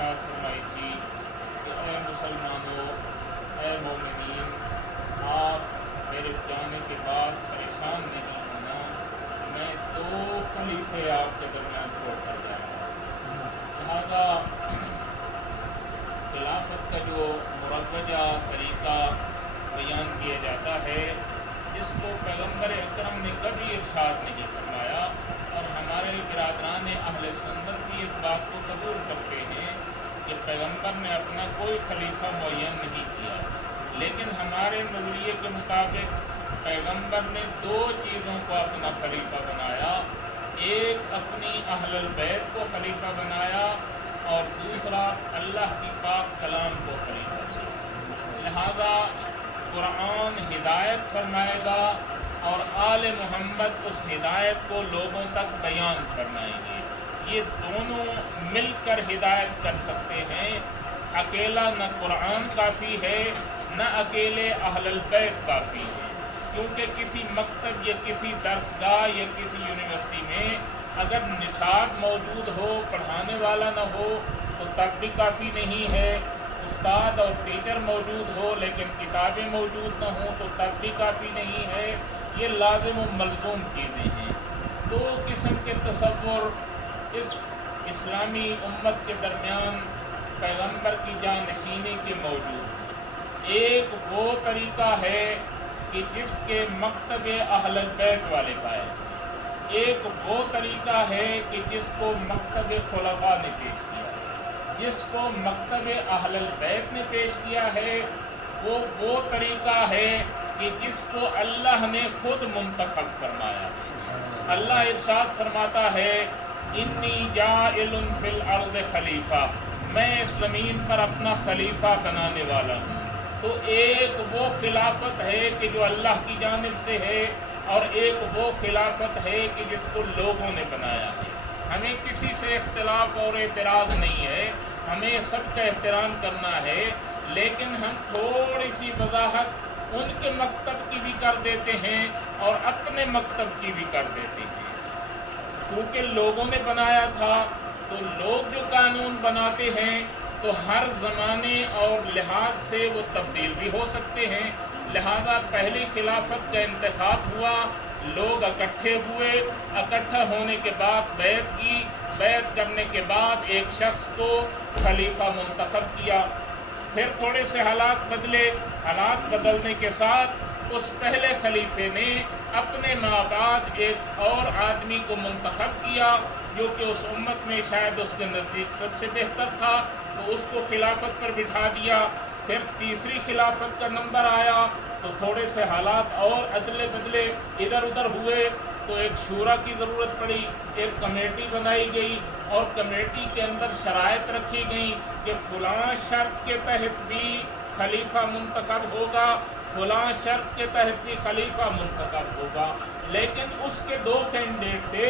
ارشاد فرمائی تھی کہ اے مسلمانوں، اے مومنین، آپ میرے جانے کے بعد پریشان نہیں ہونا، میں 2 خلیفے آپ کے درمیان چھوڑ کر جا رہا ہوں۔ لہٰذا خلافت کا جو مروجہ طریقہ بیان کیا جاتا ہے، اس کو پیغمبر اکرم نے کبھی ارشاد نہیں فرمایا، اور ہمارے برادران اہل سنت بھی اس بات کو قبول کرتے ہیں کہ پیغمبر نے اپنا کوئی خلیفہ معین نہیں کیا، لیکن ہمارے نظریے کے مطابق پیغمبر نے 2 چیزوں کو اپنا خلیفہ بنایا، ایک اپنی اہل البیت کو خلیفہ بنایا، اور دوسرا اللہ کی پاک کلام کو خلیفہ بنایا۔ لہذا قرآن ہدایت فرمائے گا اور آل محمد اس ہدایت کو لوگوں تک بیان فرمائیں گے۔ یہ دونوں مل کر ہدایت کر سکتے ہیں، اکیلا نہ قرآن کافی ہے، نہ اکیلے اہل البیت کافی ہے، کیونکہ کسی مکتب یا کسی درسگاہ یا کسی یونیورسٹی میں اگر نصاب موجود ہو، پڑھانے والا نہ ہو تو تب بھی کافی نہیں ہے، استاد اور ٹیچر موجود ہو لیکن کتابیں موجود نہ ہوں تو تب بھی کافی نہیں ہے۔ یہ لازم و ملزوم چیزیں ہیں۔ 2 قسم کے تصور اس اسلامی امت کے درمیان پیغمبر کی جانشینی کے موجود ہیں۔ ایک وہ طریقہ ہے کہ جس کے مکتب اہل البیت والے پائے، ایک وہ طریقہ ہے کہ جس کو مکتب خلفاء نے پیش کیا ہے، جس کو مکتب اہل البیت نے پیش کیا ہے، وہ طریقہ ہے کہ جس کو اللہ نے خود منتخب فرمایا۔ اللہ ارشاد فرماتا ہے انی جاعل فی الارض خلیفہ، میں اس زمین پر اپنا خلیفہ بنانے والا ہوں۔ تو ایک وہ خلافت ہے کہ جو اللہ کی جانب سے ہے، اور ایک وہ خلافت ہے کہ جس کو لوگوں نے بنایا ہے۔ ہمیں کسی سے اختلاف اور اعتراض نہیں ہے، ہمیں سب کا احترام کرنا ہے، لیکن ہم تھوڑی سی وضاحت ان کے مکتب کی بھی کر دیتے ہیں اور اپنے مکتب کی بھی کر دیتے ہیں۔ کیونکہ لوگوں نے بنایا تھا، تو لوگ جو قانون بناتے ہیں تو ہر زمانے اور لحاظ سے وہ تبدیل بھی ہو سکتے ہیں۔ لہٰذا پہلی خلافت کا انتخاب ہوا، لوگ اکٹھے ہوئے، اکٹھا ہونے کے بعد بیعت کی، بیعت کرنے کے بعد ایک شخص کو خلیفہ منتخب کیا۔ پھر تھوڑے سے حالات بدلے، حالات بدلنے کے ساتھ اس پہلے خلیفے نے اپنے ماں بعد ایک اور آدمی کو منتخب کیا جو کہ اس امت میں شاید اس کے نزدیک سب سے بہتر تھا، تو اس کو خلافت پر بٹھا دیا۔ پھر تیسری خلافت کا نمبر آیا تو تھوڑے سے حالات اور ادلے بدلے ادھر ادھر ہوئے، تو ایک شورا کی ضرورت پڑی، ایک کمیٹی بنائی گئی، اور کمیٹی کے اندر شرائط رکھی گئیں کہ فلاں شرط کے تحت بھی خلیفہ منتخب ہوگا، فلاں شرط کے تحت بھی خلیفہ منتخب ہوگا۔ لیکن اس کے 2 کینڈیڈیٹ تھے،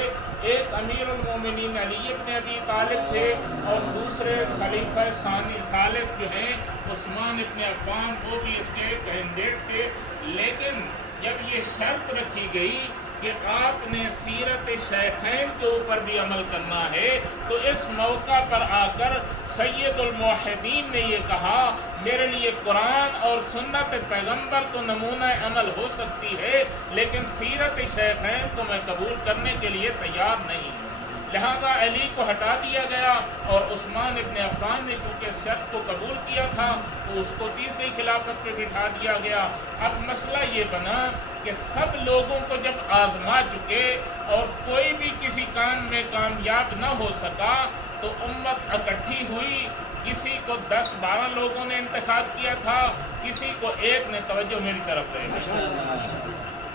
ایک امیر المومنین علی ابن ابی طالب تھے، اور دوسرے خلیفہ ثالث جو ہیں عثمان ابن عفان، وہ بھی اس کے کینڈیڈیٹ تھے۔ لیکن جب یہ شرط رکھی گئی کہ آپ نے سیرت شیخین کے اوپر بھی عمل کرنا ہے، تو اس موقع پر آ کر سید الموحدین نے یہ کہا میرے لیے قرآن اور سنت پیغمبر تو نمونہ عمل ہو سکتی ہے، لیکن سیرت شیخین کو میں قبول کرنے کے لیے تیار نہیں ہوں۔ لہذا علی کو ہٹا دیا گیا، اور عثمان ابن عفان نے چونکہ اس شرط کو قبول کیا تھا تو اس کو تیسری خلافت پہ بٹھا دیا گیا۔ اب مسئلہ یہ بنا کہ سب لوگوں کو جب آزما چکے اور کوئی بھی کسی کام میں کامیاب نہ ہو سکا، تو امت اکٹھی ہوئی۔ کسی کو 10-12 لوگوں نے انتخاب کیا تھا، کسی کو ایک نے، توجہ میری طرف رہے،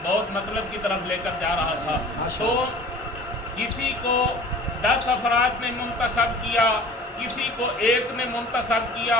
بہت مطلب کی طرف لے کر جا رہا تھا، تو کسی کو 10 افراد نے منتخب کیا، کسی کو ایک نے منتخب کیا،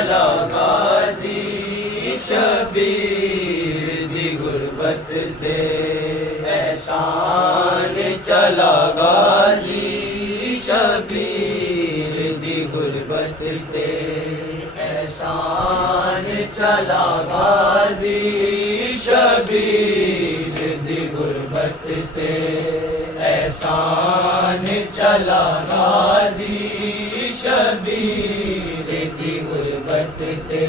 چلا غازی شبیر دی غربت تے احسان چلا غازی شبیر دی غربت تے احسان چلا غازی شبیر دی غربت تے احسان چلا غازی شبیر دی غربت تے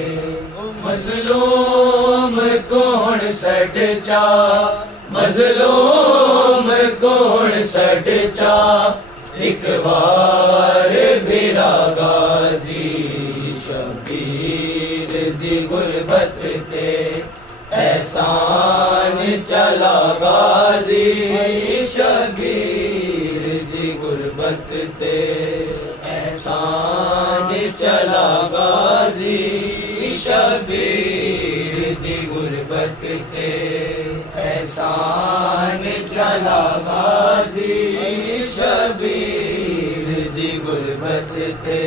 مظلوم کون سٹ چا مظلوم کون سٹ چا ایک بار میرا غازی شبیر دی غربت تے احسان چلا غازی شبیر دی غربت تے احسان چلا غازی شبیر دی غربت تے احسان چلا غازی شبیر دی غربت تے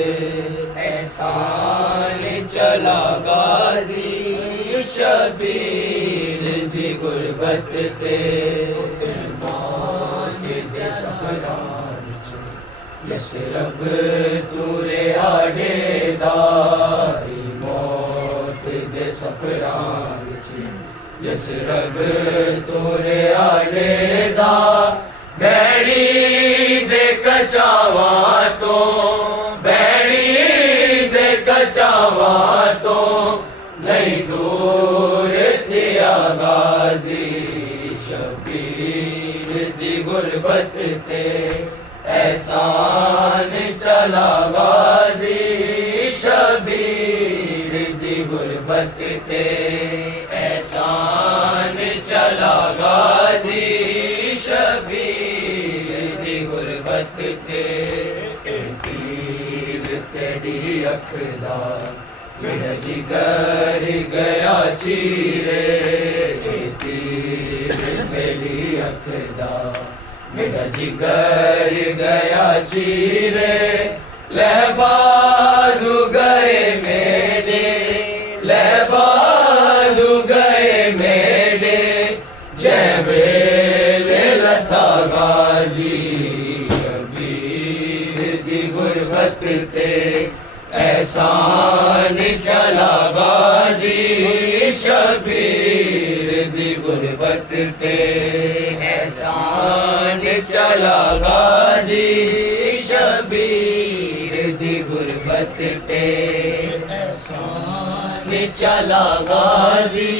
احسان چلا غازی شبیر دی غربت تے احسان دے سفران یسرب تورے آڈے داری موت دے سفران یسرب تورے آڈے دا بیڑی دے کچاواں تو بیڑی دے کچاواں تو نہیں دور تھیا غازی شبیر دی غربت تے احسان چلا غازی شبیر دی غربت تے احسان چلا غازی شبیر دی غربت تے تیر تیری اکھ دا میرا جگر گیا چیرے تیر تیری اکھ دا میرا جگر گیا چیرے لہبازو گئے میرے لہبازو گئے میرے جیبیل لتا غازی شبیر دی غربت تے احسان چلا غازی شبیر دی غربت تے احسان چلا غازی شبیر دی غربت تے احسان چلا غازی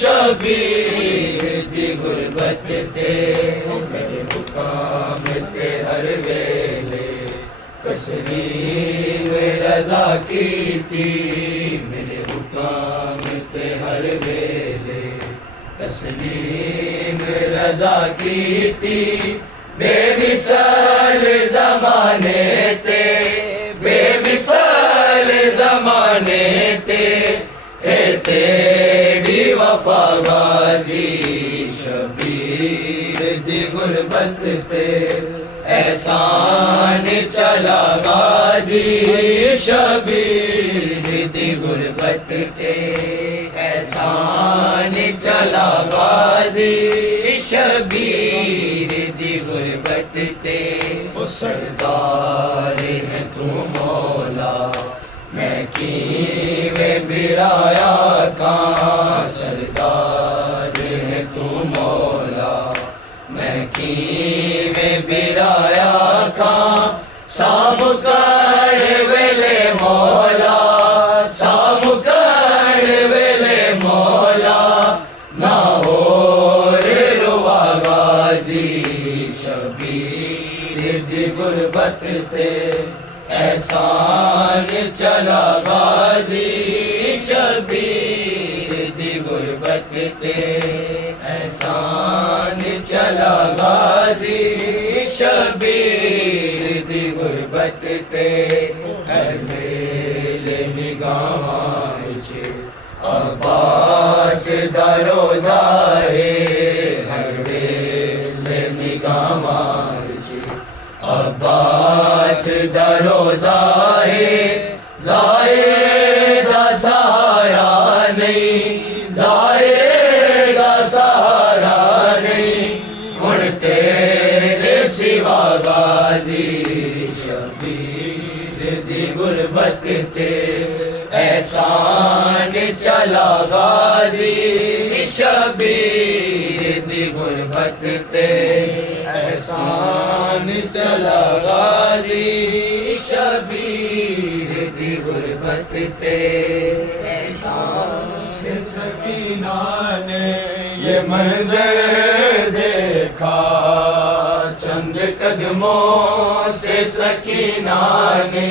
شبیر دی غربت تے میرے مقام تے ہر ویلے تسلیم رضا کی تھی میرے حکام تے ہر ویلے تسلیم رضا کی تھی بے مثال زمانے تے بے مثال زمانے تے اے تیری وفا غازی شبیر دی غربت تے احسان چلا غازی شبیر دی غربت تے احسان چلا غازی شبیر دی غربت تے وہ سردار ہے تو مولا میں کیویں برایا کہاں سردار ہے تو مولا میں کیویں برایا کھاں سام کر ویلے مولا سام کر ویلے مولا نہ اور روا غازی شبیر دی غربت تے احسان چلا غازی شبیر دی غربت تے احسان چلا غازی شبیر دی غربت تے ہر ویلے نگاہاں وچ عباس دا روزہ ہے ہر ویلے نگاہاں وچ عباس دا روزہ ہے زائد دی غربت تے احسان چلا غازی شبیر دی غربت تے احسان چلا غازی شبیر دی غربت تے احسان سکینہ نے یہ منظر دیکھا چند قدموں سے سکینہ نے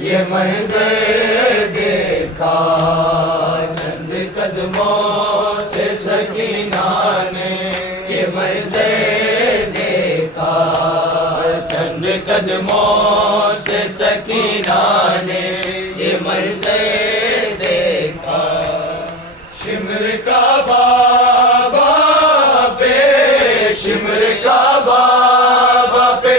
یہ منظر دیکھا چند قدموں سے سکینہ نے یہ منظر دیکھا چند قدموں سے سکینہ نے یہ منظر دیکھا شمر کا بابا پہ شمر کا بابا پہ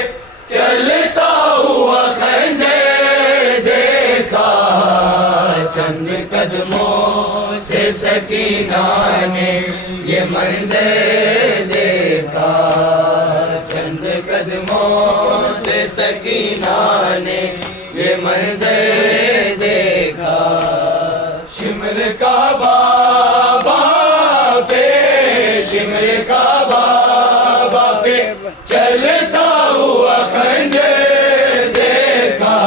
چلتا ہوا خنجر دیکھا چند قدموں سے سکینہ نے یہ منظر دیکھا چند قدموں سے سکینہ نے یہ منظر دیکھا شمر کا بابا پہ شمر کا بابا پہ چلتا ہوا خنجر دیکھا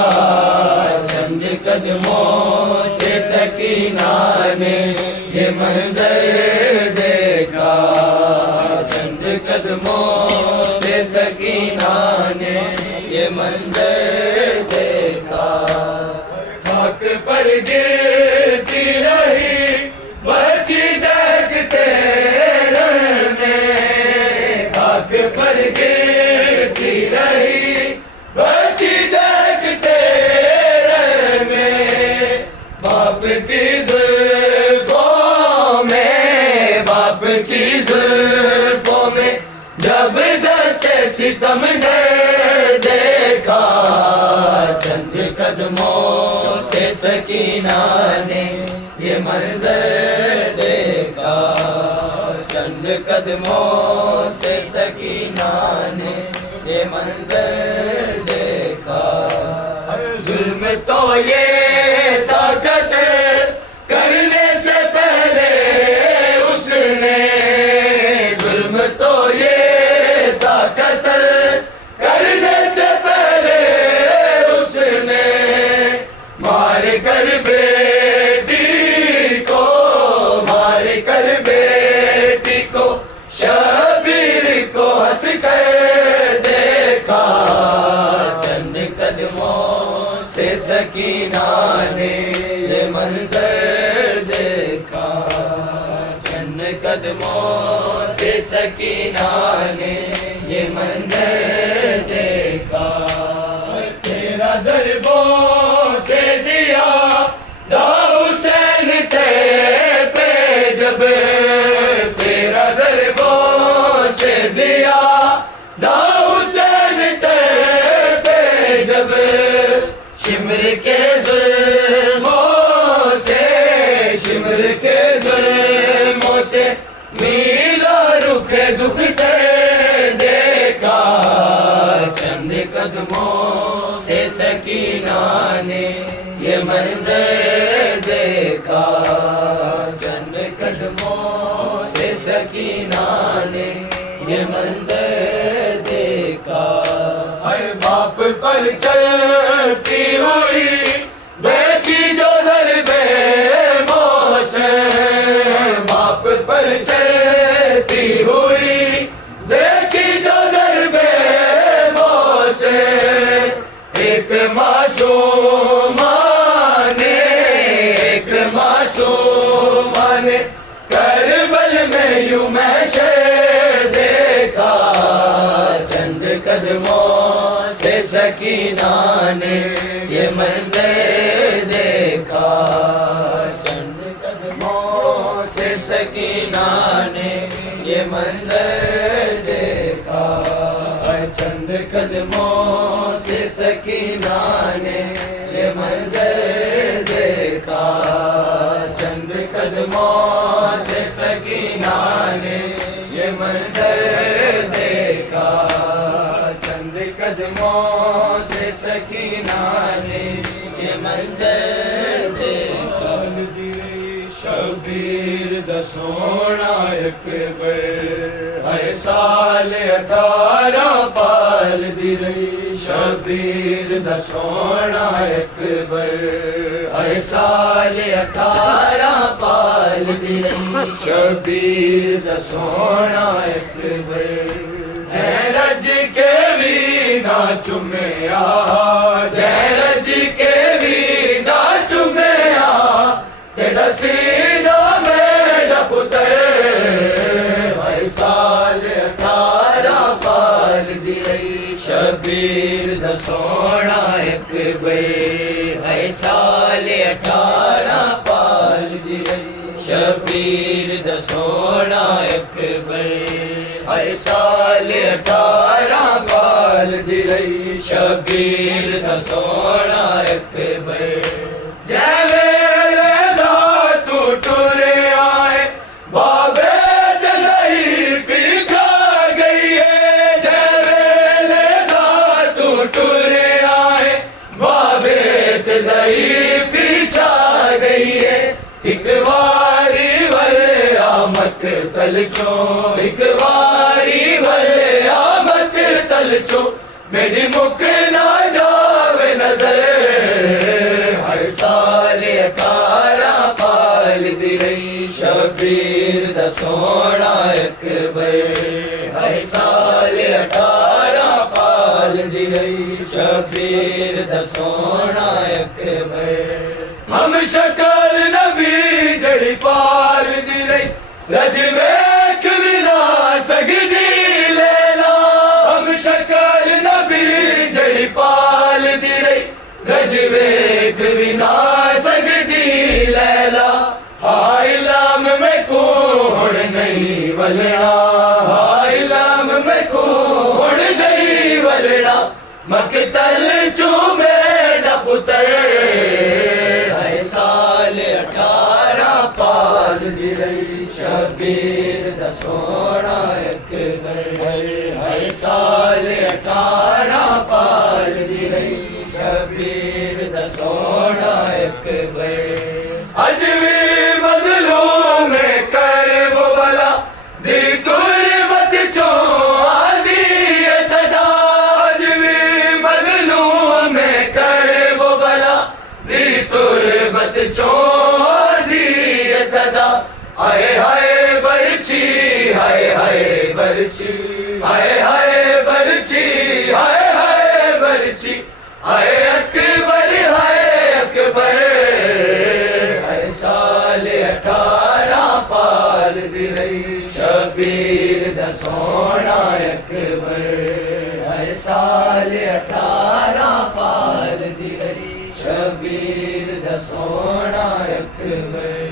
چند قدموں سے سکینہ نے یہ منظر دیکھا چند قدموں سے سکینہ نے یہ منظر دیکھا خاک پر گرتی رہی بچی دیکھتے رہنے خاک پر گرتی رہی بچی دیکھتے رہنے باپ کی زلفوں میں باپ کی زلفوں میں جب دستے ستم دیکھا چند قدموں سے سکینہ نے یہ منظر دیکھا چند قدموں سے سکینہ نے یہ منظر دیکھا ظلم تو یہ تھا قتل کرنے سے پہلے اس نے ظلم تو یہ تھا قتل کرنے سے پہلے اس نے مار کر بیٹی کو مار کر بیٹی کو شبیر کو ہنس کر دیکھا چند قدموں سے سکینہ نے یہ منظر دیکھا چند قدموں سے سکینہ نے یہ منظر دیکھا تیرا ضربوں سے زیادہ حسین تھے پہ جب تیرا ضربوں سے زیادہ حسین پہ جب شمر کے ظلموں سے شمر کے ظلموں سے میلا رخ دکھتے دیکھا چند قدموں سے سکینہ نے یہ منظر دیکھا چند قدموں سے سکینہ نے یہ منظر دیکھا ہر باپ پر چلتی ہوئی بیٹی جو ضربے محسن باپ پر چلتی ہوئی دیکھی جو ضربے محسن ایک معصومہ نے کربل میں یوں محشر دیکھا چند قدموں سے سکینہ نے یہ منظر دیکھا چند قدموں سے سکینہ نے یہ منظر دیکھا چند قدموں سے سکینہ نے یہ منظر دیکھا چند قدموں سے سکینہ نے یہ منظر دیکھا چند قدموں سے سکینہ اکبر ہے سال 18 پال دی رہی شبیر دا سونا اکبر ہے سال 18 پال دی رہی شبیر دا سونا اکبر جے رج کے بھی نہ چومیا جے رج کے بھی نہ چومیا تیرا سینہ میرا پتر ہے سال 18 پال دی رہی شبیر دا سونا اکبر ہے سال 18 پال دی رہی شبیر دا سونا اکبر ہے سال 18 پال دی رہی شبیر دا سونا اکبر جے ایک واری والے آمد تلچو ایک واری والے آمد تلچو میری مکھ نہ جاوے نظر ہر سال 18 پال دی رہی شبیر دا سونا اکبر ہر سال 18 پال دی رہی شبیر دا سونا اکبر ہم شکل نبی جڑی پال دی رہی رج ویکھ بھی نہ سکدی لیلا ہم شکل نبی جڑی پال دی رہی رج ویکھ بھی نہ سکدی لیلا ہائے لام میں کو ہن نہیں ولنا ہائے لام میں کو ہن نہیں ولنا مقتل چومے دا پتر سال 18 پال دی رہی شبیر دا سونا اکبر ہے سال 18 پال دی رہی شبیر دا سونا اکبر اج بھی مظلوم کر وہ بلا دی قربت چوں آدھی صدا اج بھی مظلوم کر وہ بلا دی قربت چوں دی صدا آئے ہائے برچی ہائے ہائے برچی ہائے ہائے برچی ہائے ہائے برچی ہائے اکبر ہائے اکبر ہائے سال 18 پال دی رہی شبیر دا سونا اکبر ہائے سال 18 پال دی رہی شبیر دا سونا اکبر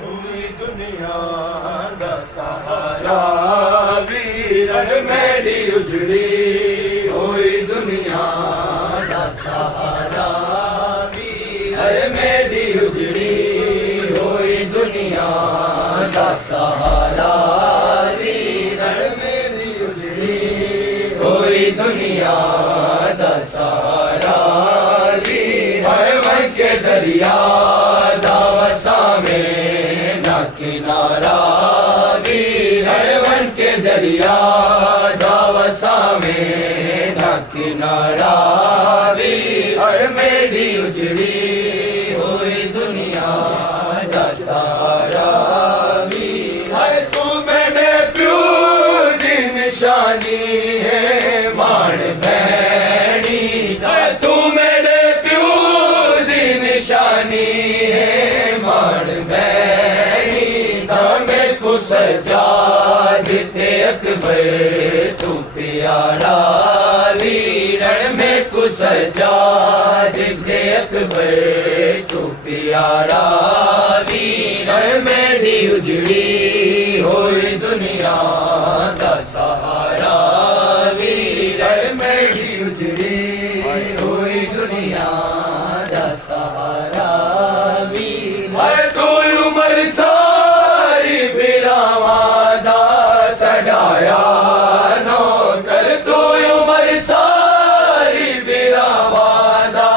ہوئی دنیا دا سہارا ویرن میری اجڑی ہوئی دنیا دا سہارا ویرن میری اجڑی ہوئی دنیا دا سہارا ویرن میری اجڑی ہوئی دنیا دا سہارا بچ کے دریا دا وسامے نہ کنارا ویر بچ کے دریا دا وسامے نہ کنارا ویر میری اجڑی ہوئی دنیا دا سارا ویر تو میرے پیو دی نشانی ہے مان بہنی تو میرے نشانی ہے مان بہنی میں کو سجاد تے اکبر تو پیارا ویرن میں کو سجاد تے اکبر تو پیارا ویرن میری اجڑی ہوئی دنیا دا سہارا ویرن میری اجڑی ہوئی دنیا سہارا ہے تو عمر ساری براواں دا سڈایا نوکر تو عمر ساری براواں دا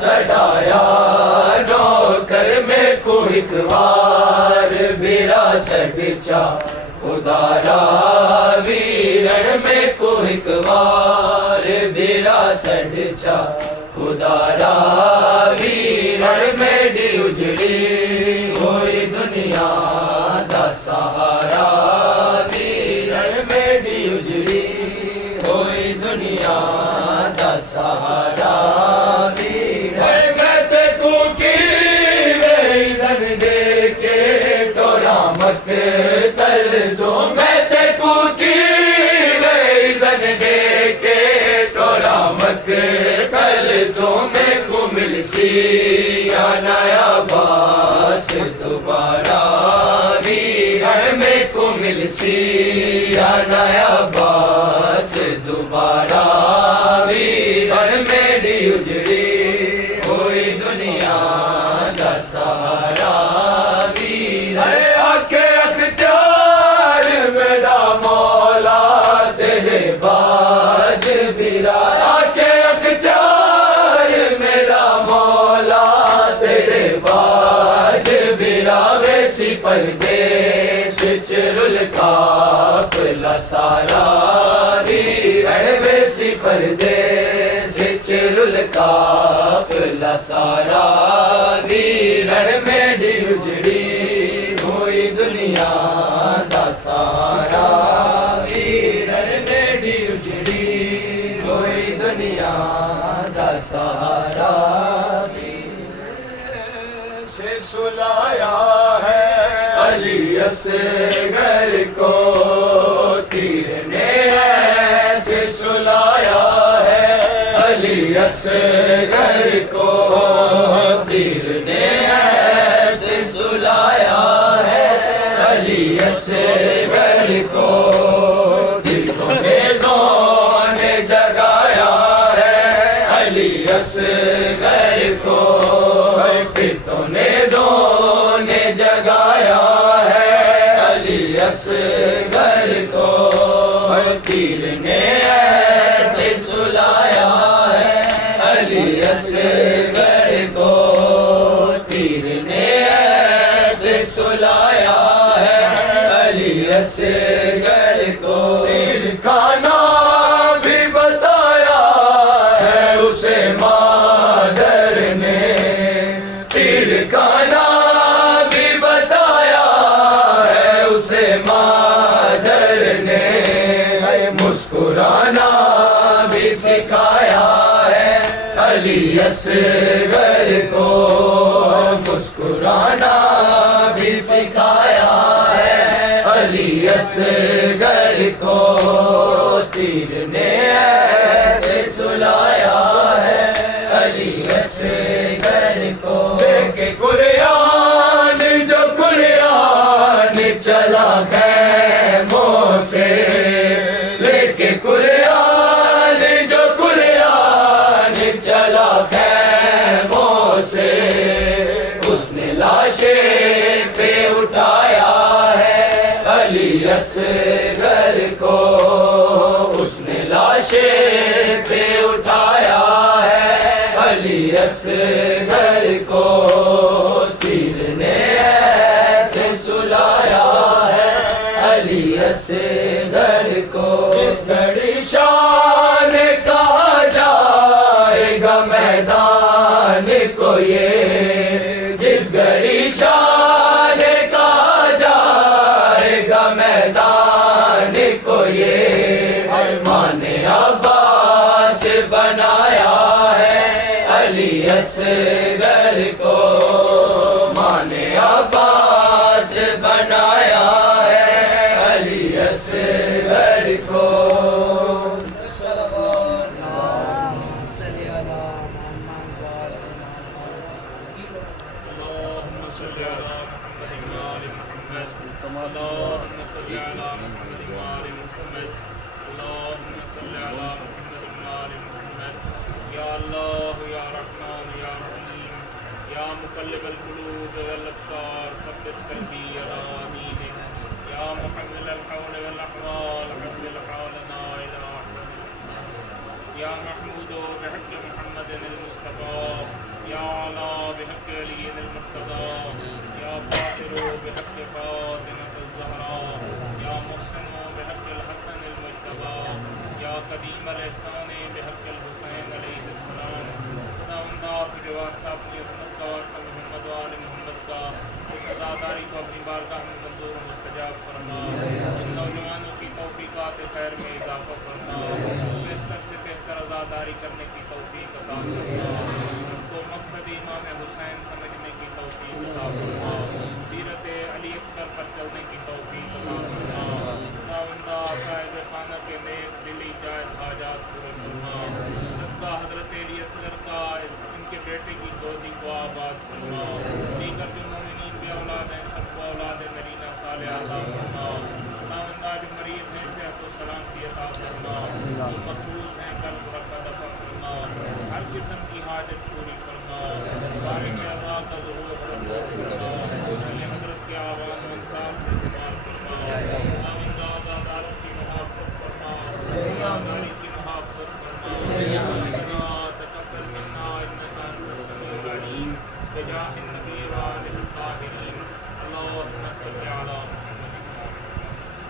سڈایا نوکر میں کو ایک بار برا سڈچا خدا را ویرن میں کو اکوار بیرا سڈچا خدا را ویرن میں ڈی اجڑی ہوئی دنیا دا سہارا ویرن میں ڈی اجڑی ہوئی دنیا دا سہارا ویرن میں تے کوکی وے زندے کے ٹورا مک تل جو میں تے کوکی وے زندے کے ٹورا مک تل جو میں کو مل سی یا نیا باس دوبارہ ویرن میں کو مل سی یا نیا باس دوبارہ ویرن میں ڈی اجڑی ہوئی دنیا دا سہارا ویرن آنکھیں اختیار میرا مولا تیرے باج بیرا آنکھیں اختیار میرا مولا تیرے باج بیرا ویسی پردیس چرل قافلہ سارا ویرن ویسی پردیس چرل قافلہ سارا ویرن میں ڈی اجڑی ہوئی دنیا دا سہارا ویرن میں ڈی اجڑی ہوئی دنیا دا سہارا سے سلایا ہے علی اصغر کو تیر نے ایسے سلایا ہے علی اصغر کو تیر نے ایسے سلایا ہے علی اصغر کو دلوں میں زون جگایا ہے علی اصغر کو کتوں نے زون جگایا ہے علی اصغر کو تیر نے ایسے سلایا ہے علی اصغر کو تیر نے ایسے سلایا ہے علی اصغر کو تیر کا نام بھی بتایا ہے اسے مادر نے تیر کا نام بھی بتایا ہے اسے مادر نے مسکرانا بھی سکھایا ہے علی اصغر کو مسکرانا بھی سکھایا ہے علی اصغر کو تیر نے ایسے سلایا ہے علی اصغر کو دیکھے قرآن جو قرآن چلا خیموں سے لے کے قرآن جو قرآن چلا خیموں سے اس نے لاشیں پہ اٹھایا ہے علی اصغر کو اس نے لاشیں پہ اٹھایا ہے علی اصغر کو تیر نے ایسے سلایا ہے علی اصغر کو جس گھڑی شان کہا جائے گا میدان کو یہ جس گھڑی شان کہا جائے گا میدان کو یہ مان عباس بنایا ہے علی اصغر کو مان عباس بنایا ہے علی اصغر کو اللهم صل على محمد وآل محمد اللهم صل على محمد وآل محمد اللهم صل على محمد وآل محمد يا الله يا رحمن يا رحيم يا مقلب القلوب والأبصار ثبت قلبي على دينك يا محمل الحول والأحوال حسبل حالنا إلى أحسن يا محمود بحسب محمد المصطفى يا علا بحق علي المرتضى يا فاطر بحق فاطمة بیٹے کی گودی کو آباد فرما دیگر جو مومنین بے اولاد ہیں سب کو اولاد نرینہ صالحہ عطا فرما خداوندہ جو مریض ہیں صحت و سلامتی عطا فرما جو مقبوض ہیں قرض رکھا دفع فرما ہر قسم کی حاجت پوری فرما بارش عذاب کا ظہور فرما حضرت کے آوان و انصار سے استعمال فرما خداوندہ آزاداروں کی محافظت فرما آزاداری کی محافظت فرما تقبل منا انك انت السميع العليم بجاه النبي وآله الطاهرين اللهم صل على